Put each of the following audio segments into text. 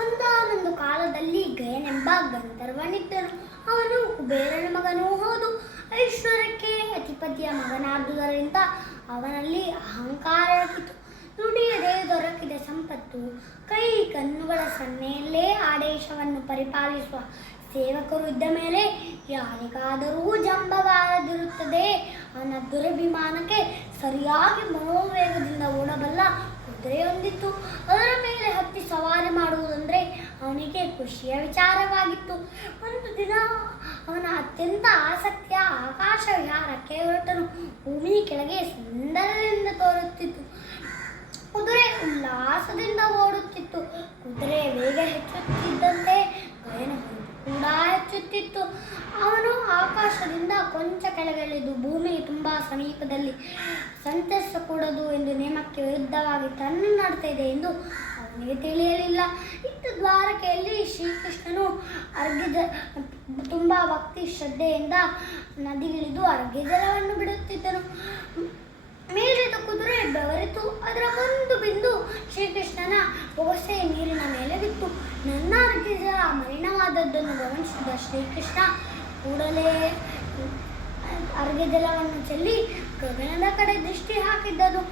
ಒಂದಾನೊಂದು ಕಾಲದಲ್ಲಿ ಗಯನೆಂಬ ಗಂಧರ್ವನಿದ್ದನು. ಅವನು ಕುಬೇರನ ಮಗನೂ ಹೌದು. ಐಶ್ವರ್ಯಕ್ಕೆ ಅಧಿಪತಿಯ ಮಗನಾದುದರಿಂದ ಅವನಲ್ಲಿ ಅಹಂಕಾರ ಇರತಿತ್ತು. ದುಡಿಯದೆ ದೊರಕಿದ ಸಂಪತ್ತು, ಕೈ ಕಣ್ಣುಗಳ ಸನ್ನೆಯಲ್ಲೇ ಆದೇಶವನ್ನು ಪರಿಪಾಲಿಸುವ ಸೇವಕರು ಇದ್ದ ಮೇಲೆ ಯಾರಿಗಾದರೂ ಜಂಬಬಾರದಿರುತ್ತದೆ. ಅವನ ದುರಭಿಮಾನಕ್ಕೆ ಸರಿಯಾಗಿ ಮನೋವೇಗದಿಂದ ಓಡಬಲ್ಲ ಕುದುರೆಯೊಂದಿತ್ತು. ಅದರ ಮೇಲೆ ಹತ್ತಿ ಸವಾರಿ ಮಾಡುವುದಂದರೆ ಅವನಿಗೆ ಖುಷಿಯ ವಿಚಾರವಾಗಿತ್ತು. ಒಂದು ದಿನ ಅವನ ಅತ್ಯಂತ ಆಸಕ್ತಿಯ ಆಕಾಶ ವಿಹಾರಕ್ಕೆ ಹೊರಟನು. ಭೂಮಿ ಕೆಳಗೆ ಸುಂದರದಿಂದ ತೋರುತ್ತಿತ್ತು. ಕುದುರೆ ಉಲ್ಲಾಸದಿಂದ ಓಡುತ್ತಿತ್ತು. ಕುದುರೆ ವೇಗ ಹೆಚ್ಚುತ್ತಿದ್ದಂತೆ ಗಯನ ಕೂಡ ಹೆಚ್ಚುತ್ತಿತ್ತು. ಅವನು ಆಕಾಶದಿಂದ ಕೊಂಚ ಕೆಳಗಿಳಿದು ಭೂಮಿಗೆ ತುಂಬ ಸಮೀಪದಲ್ಲಿ ಸಂಚರಿಸಕೂಡದು ಎಂದು ನೇಮಕ್ಕೆ ವಿರುದ್ಧವಾಗಿ ತನ್ನ ನಡತೆಯಿದೆ ಎಂದು ಅವನಿಗೆ ತಿಳಿಯಲಿಲ್ಲ. ಇತ್ತ ದ್ವಾರಕೆಯಲ್ಲಿ ಶ್ರೀಕೃಷ್ಣನು ತುಂಬ ಭಕ್ತಿ ಶ್ರದ್ಧೆಯಿಂದ ನದಿಗಿಳಿದು ಅರ್ಘ್ಯ ಜಲವನ್ನು ಬಿಡುತ್ತಿದ್ದನು. ಮೇಲಿದ ಕುದುರೆ ಬೆವರಿತು. ಅದರ ಒಂದು ಬಿಂದು ಶ್ರೀಕೃಷ್ಣನ ಬೊಗಸೆ ನೀರಿನ ಮೇಲೆ ಬಿತ್ತು. ನನ್ನ ಅರ್ಘ್ಯ ಜಲ ಮಲಿನವಾದದ್ದನ್ನು ಗಮನಿಸಿದ ಶ್ರೀಕೃಷ್ಣ ಕೂಡಲೇ ಅರ್ಘ್ಯ ಜಲವನ್ನು ಚೆಲ್ಲಿ ಗಗನದ ಕಡೆ ದೃಷ್ಟಿ ಹಾಕಿದ್ದನು.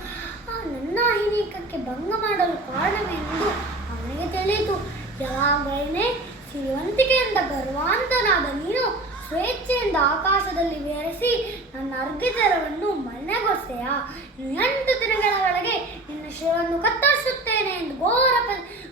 ನನ್ನ ಅಹಿನೀಕಕ್ಕೆ ಭಂಗ ಮಾಡಲು ಕಾರಣವೆಂದು ಅವನಿಗೆ ತಿಳಿಯಿತು. ಯಾವಾಗಲೇ ಸಿರಿವಂತಿಕೆಯಿಂದ ಗರ್ವಾಂತನಾದ ನೀನು ಸ್ವೇಚ್ಛೆಯಿಂದ ಆಕಾಶದಲ್ಲಿ ವಿಹರಿಸಿ ನನ್ನ ಅರ್ಘ್ಯ ಜಲವನ್ನು ಮಲಿನಗೊಳಿಸೆಯಾ? 8 ದಿನಗಳ ಒಳಗೆ ನಿನ್ನ ಶಿರವನ್ನು ಕತ್ತರಿಸುತ್ತೇನೆ ಎಂದು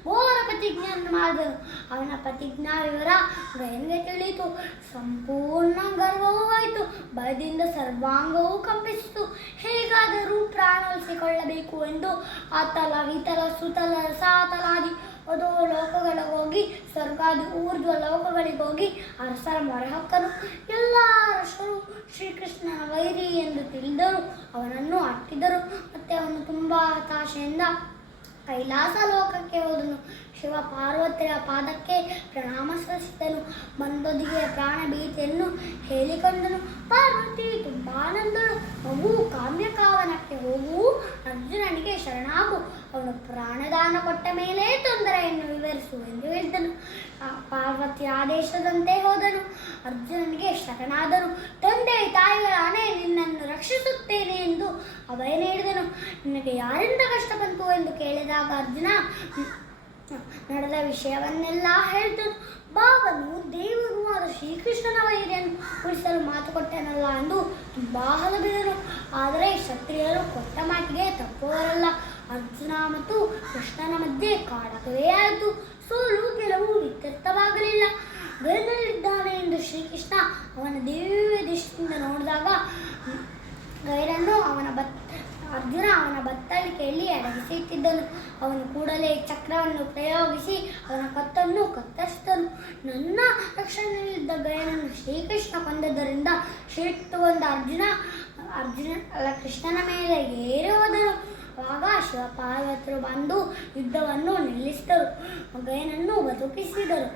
ಘೋರ ಪ್ರತಿಜ್ಞೆಯನ್ನು ಮಾಡಿದನು. ಅವನ ಪ್ರತಿಜ್ಞಾ ವಿವರ ಗಯನಿಗೆ ತಿಳಿಯಿತು. ಸಂಪೂರ್ಣ ಗರ್ವವೂ ಆಯಿತು. ಭಯದಿಂದ ಸರ್ವಾಂಗವೂ ಕಂಪಿಸಿತು. ಹೇಗಾದರೂ ಪ್ರಾಣ ಉಳಿಸಿಕೊಳ್ಳಬೇಕು ಎಂದು ಆತಲ ವಿತಲ ಸುತಲ ರಸಾತಲಾದಿ ಅದೋ ಲೋಕಗಳಿಗೆ ಹೋಗಿ ಸ್ವರ್ಗಾದಿ ಊರ್ಧ್ವ ಲೋಕಗಳಿಗೆ ಹೋಗಿ ಅರಸರ ಮೊರೆಹೊಕ್ಕನು. ಎಲ್ಲ ಅರಸರು ಶ್ರೀಕೃಷ್ಣನ ವೈರಿ ಎಂದು ತಿಳಿದರು. ಅವನನ್ನು ಅಟ್ಟಿದರು. ಮತ್ತೆ ಅವನು ತುಂಬ ಹತಾಶೆಯಿಂದ ಕೈಲಾಸ ಲೋಕಕ್ಕೆ ಹೋದನು. ಶಿವ ಪಾರ್ವತಿಯ ಪಾದಕ್ಕೆ ಪ್ರಣಾಮ ಸಲ್ಲಿಸಿದನು. ಬಂದೊದಿಗೆ ಪ್ರಾಣ ಭೀತಿಯನ್ನು ಹೇಳಿಕೊಂಡನು. ಪಾರ್ವತಿ ತುಂಬಾ ನೊಂದಳು. ಮಗು ಕಾಮ್ಯಕಾವನಕ್ಕೆ ಹೋಗು, ಅರ್ಜುನನಿಗೆ ಶರಣಾಗು, ಅವನು ಪ್ರಾಣದಾನ ಕೊಟ್ಟ ಮೇಲೆ ತೊಂದರೆಯನ್ನು ವಿವರಿಸು ಎಂದು ಹೇಳಿದನು. ಪಾರ್ವತಿ ಆದೇಶದಂತೆ ಹೋದನು. ಅರ್ಜುನನಿಗೆ ಶರಣಾದನು. ತಂದೆ ತಾಯಿಗಳ ಆಣೆ, ನಿನ್ನನ್ನು ರಕ್ಷಿಸುತ್ತೇನೆ ಎಂದು ಅಭಯ ನೀಡಿದನು. ನಿನಗೆ ಯಾರಿಂದ ಕಷ್ಟ ಬಂತು ಎಂದು ಕೇಳಿದಾಗ ಅರ್ಜುನ ನಡೆದ ವಿಷಯವನ್ನೆಲ್ಲ ಹೇಳಿದನು. ಭಾವನು ದೇವರು ಆದ ಶ್ರೀಕೃಷ್ಣನ ವೈರಿಯನ್ನು ಉಳಿಸಲು ಮಾತು ಕೊಟ್ಟನಲ್ಲ ಎಂದು ತುಂಬಾ ಹಲಬಿದರು. ಆದರೆ ಕ್ಷತ್ರಿಯರು ಕೊಟ್ಟ ಮಾತಿಗೆ ತಪ್ಪುವರಲ್ಲ. ಅರ್ಜುನ ಮತ್ತು ಕೃಷ್ಣನ ಮಧ್ಯೆ ಕಾಳಗವೇ ಆಯಿತು. ಸೋಲು ಗೆಲುವು ಇತ್ಯರ್ಥವಾಗಲಿಲ್ಲ. ಗೈರಲ್ಲಿದ್ದಾನೆ ಎಂದು ಶ್ರೀಕೃಷ್ಣ ಅವನ ದಿವ್ಯ ದೃಷ್ಟಿಯಿಂದ ನೋಡಿದಾಗ ಗೈರನ್ನು ಅರ್ಜುನ ಅವನ ಬತ್ತಳಿಕೆಯಲ್ಲಿ ಅಡಗಿಸಿ ಇಟ್ಟಿದ್ದನು. ಅವನು ಕೂಡಲೇ ಚಕ್ರವನ್ನು ಪ್ರಯೋಗಿಸಿ ಅವನ ಕತ್ತನ್ನು ಕತ್ತರಿಸಿದನು. ನನ್ನ ರಕ್ಷಣೆಯಲ್ಲಿದ್ದ ಗಯನನ್ನು ಶ್ರೀಕೃಷ್ಣ ಕೊಂದದ್ದರಿಂದ ಸಿಟ್ಟುಗೊಂಡ ಕೃಷ್ಣನ ಮೇಲೆ ಏರಿ ಹೋದನು. ಆಗ ಶಿವ ಪಾರ್ವತರು ಬಂದು ಯುದ್ಧವನ್ನು ನಿಲ್ಲಿಸಿದರು. ಗಯನನ್ನು ಬದುಕಿಸಿದರು.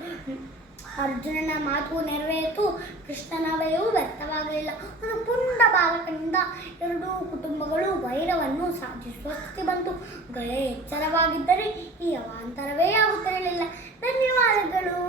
ಅರ್ಜುನನ ಮಾತು ನೆರವೇರಿತು. ಕೃಷ್ಣನ ವಯವು ವ್ಯರ್ಥವಾಗಲಿಲ್ಲ. ಒಂದು ಪುಂಡ ಬಾಲಕನಿಂದ 2 ಕುಟುಂಬಗಳು ವೈರವನ್ನು ಸಾಧಿಸುವ ಸ್ಥಿತಿ ಬಂತು. ಗಯ ಎಚ್ಚರವಾಗಿದ್ದರೆ ಈ ಅವಾಂತರವೇ ಆಗುತ್ತಿರಲಿಲ್ಲ. ಧನ್ಯವಾದಗಳು.